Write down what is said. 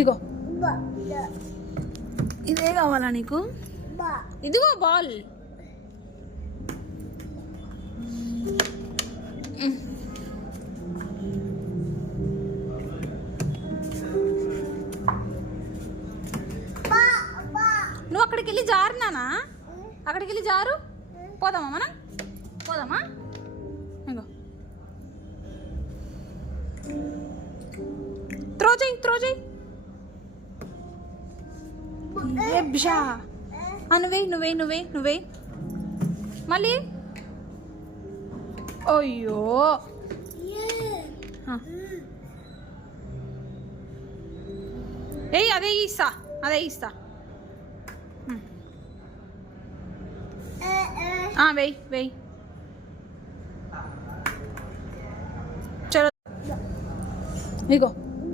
ఇగో ఇదే కావాలా నీకు? ఇదిగో బాల్. నువ్వు అక్కడికి వెళ్ళి జారునానా? అక్కడికి వెళ్ళి జారు. పోదామా మనం? పోదామా? ఇగో త్రో చేయి, త్రో చేయి. నువ్వే మళ్ళీ. అయ్యో ఏయ్, అదే ఇస్తా. వెయ్యి. చలో ఇగో